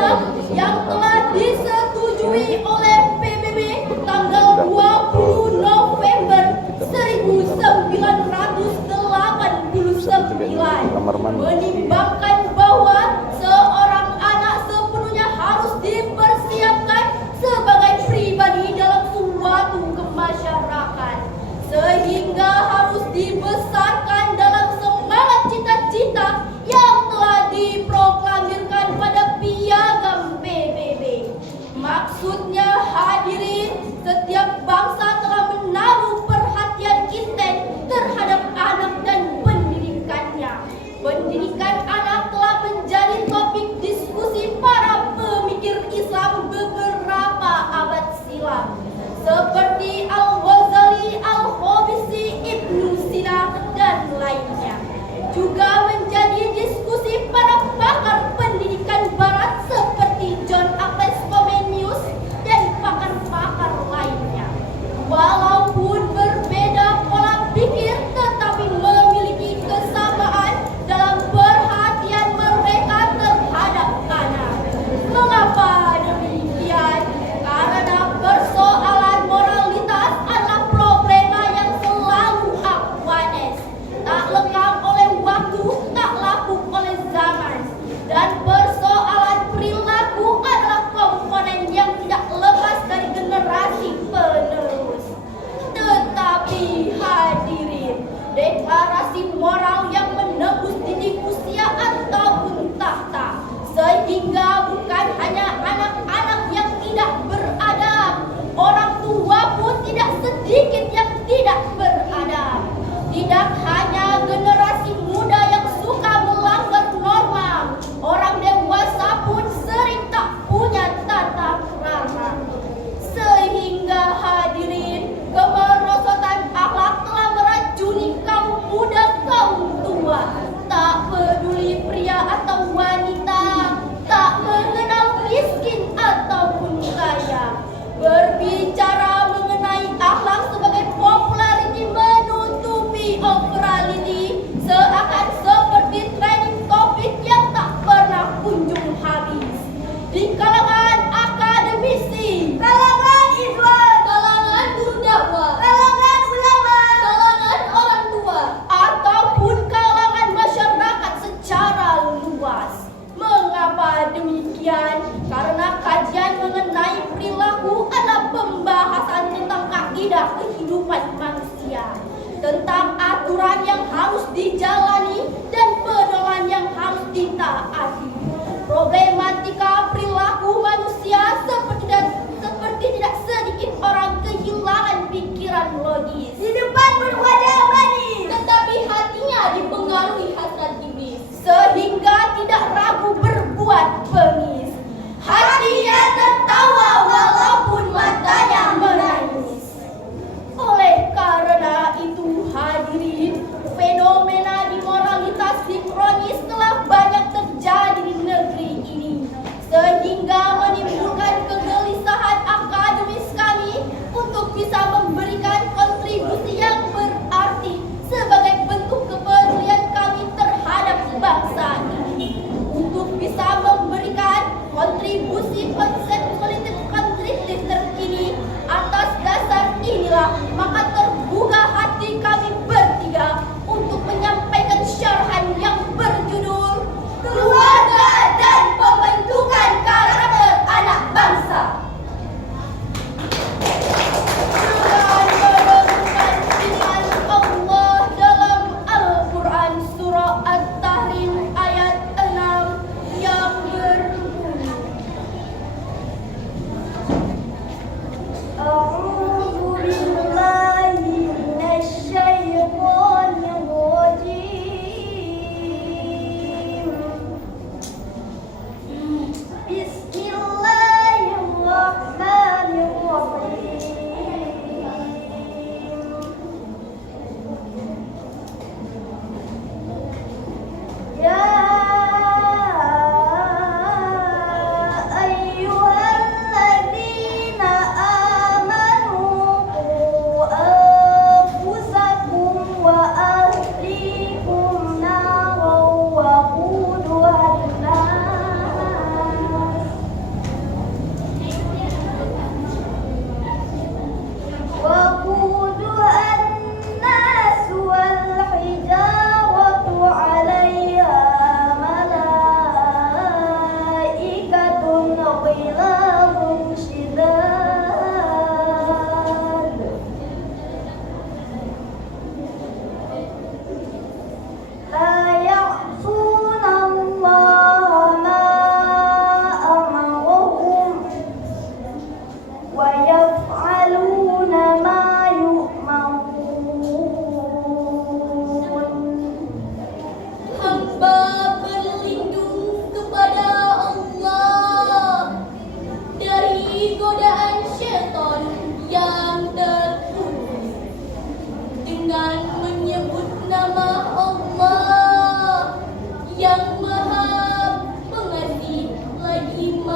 anak yang telah disetujui oleh PBB tanggal 20 November 1989 menimbangkan bahwa seorang anak sepenuhnya harus dipersiapkan sebagai pribadi dalam suatu kemasyarakat, sehingga harus dibesarkan dalam semangat cita-cita yang telah diproklamirkan pada piagam PBB. Maksudnya hadirin, setiap bangsa telah menaruh perhatian intens terhadap anak dan pendidikannya. Pendidikan anak telah menjadi topik diskusi para pemikir Islam beberapa abad silam, seperti Al-Ghazali, Al-Khabisi, Ibnu Sina, dan lainnya. Juga menjadi diskusi para pakar pendidikan barat seperti John Apples Comenius dan pakar-pakar lainnya. Walaupun berbeda pola pikir, tetapi memiliki kesamaan dalam perhatian mereka terhadap anak. Mengapa demikian? Karena persoalan moralitas adalah problema yang selalu aktualis, tak lekang oleh waktu, tak laku oleh zaman. Dan persoalan perilaku adalah komponen yang tidak lepas dari generasi penerus. Tetapi hadirin, deklarasi moral yang menembus dinding usia ataupun tahta, sehingga bukan hanya anak-anak yang tidak beradab, orang tua pun tidak sedikit yang tidak beradab. Tidak hanya generasi muda yang suka melanggar norma, orang dewasa pun sering tak punya tata krama. Sehingga hadirin, kemerosotan akhlak telah meracuni kaum muda, kaum tua. Tak peduli pria atau wanita, tak mengenal fisik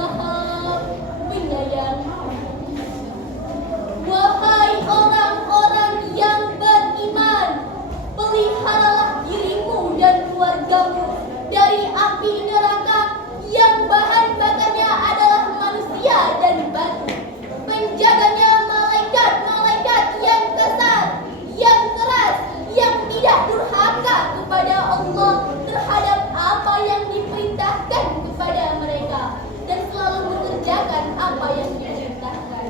Maha Penyayang. Wahai orang-orang yang beriman, peliharalah dirimu dan keluargamu dari api neraka yang bahan bakarnya adalah manusia dan batu. Penjaganya malaikat-malaikat yang kasar, yang keras, yang tidak durhaka kepada Allah terhadap apa yang diperintahkan kepada mereka dan selalu mengerjakan apa yang diperintahkan.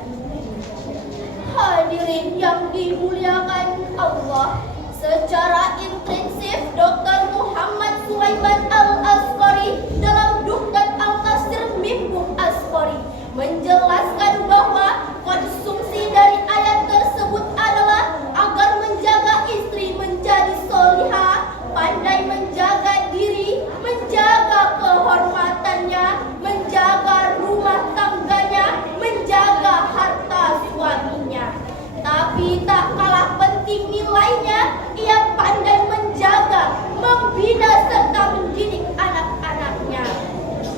Hadirin yang dimuliakan Allah, secara intensif Dr. Muhammad Sulaiman Al-Asqari dalam Duhdat Al-Qasir Mimbu Asqari menjelaskan bahwa konsumsi dari ayat tersebut adalah agar menjaga istri menjadi solihah, pandai menjaga diri, menjaga kehormatannya, menjaga rumah tangganya, menjaga harta suaminya. Tapi tak kalah penting nilainya, ia pandai menjaga, membina serta mendidik anak-anaknya.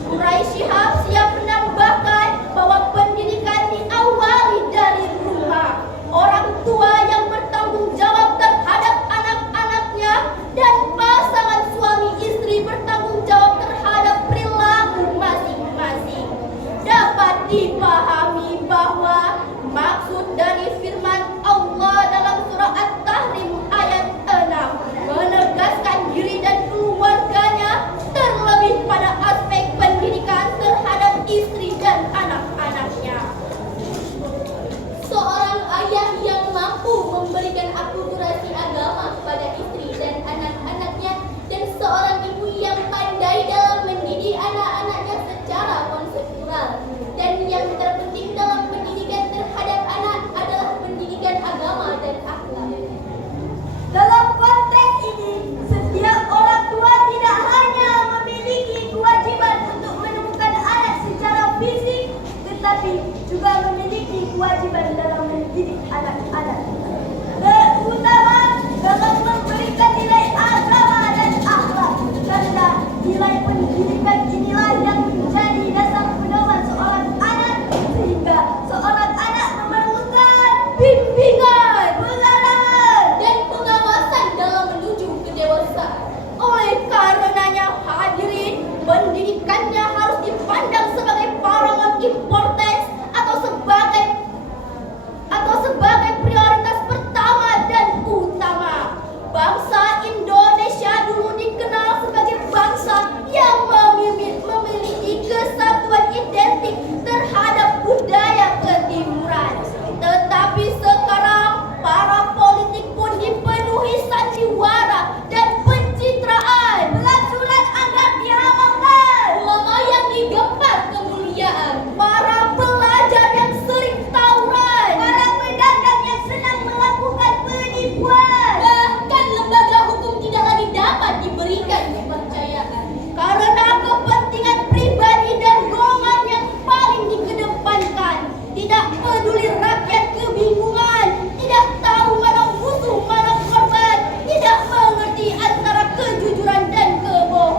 Quraish Shihab siap menambahkan bahwa pendidikan diawali dari rumah. Orang tua yang bertanggung jawab terhadap anak-anaknya dan pasangan suami istri bertanggung jawab terhadap perilaku masing-masing. Dapat dipahami bahwa maksud dari firman Allah dalam surah At-Tahrim ayat 6 menegaskan diri dan keluarganya, terlebih pada aspek pendidikan terhadap istri dan anak-anaknya. Seorang ayah yang mampu memberikan akulturasi agama kepada istri dan anak-anaknya, dan seorang ibu yang pandai dalam mendidik anak-anaknya secara konseptual. Dan yang terpenting dalam pendidikan terhadap anak adalah pendidikan agama dan akhlak. Dalam konteks ini, setiap orang tua tidak hanya memiliki kewajiban untuk menemukan anak secara fisik, tetapi juga memiliki kewajiban dalam mendidik anak-anak, terutama dalam memberikan nilai agama dan akhlak, karena nilai pendidikan inilah yang menjadi dasar pedoman seorang anak, sehingga seorang anak memerlukan bimbingan, pengarahan, dan pengawasan dalam menuju kedewasaan. Oleh karenanya hadirin, pendidikannya harus dipandang sebagai parangan importance atau sebagai prioritas pertama dan utama. Bangsa Indonesia dulu dikenal sebagai bangsa yang memiliki kesatuan identik terhadap budaya ketimuran. Tetapi sekarang para politik pun dipenuhi sandiwara dan pencitraan. Pelacuran agak dihalalkan, ulama yang digembar kemuliaan, para pelajar yang sering tawuran, para pedagang yang senang melakukan penipuan, bahkan lembaga hukum tidak lagi dapat diberikan kepercayaan karena kepentingan pribadi dan golongan yang paling dikedepankan. Tidak peduli rakyat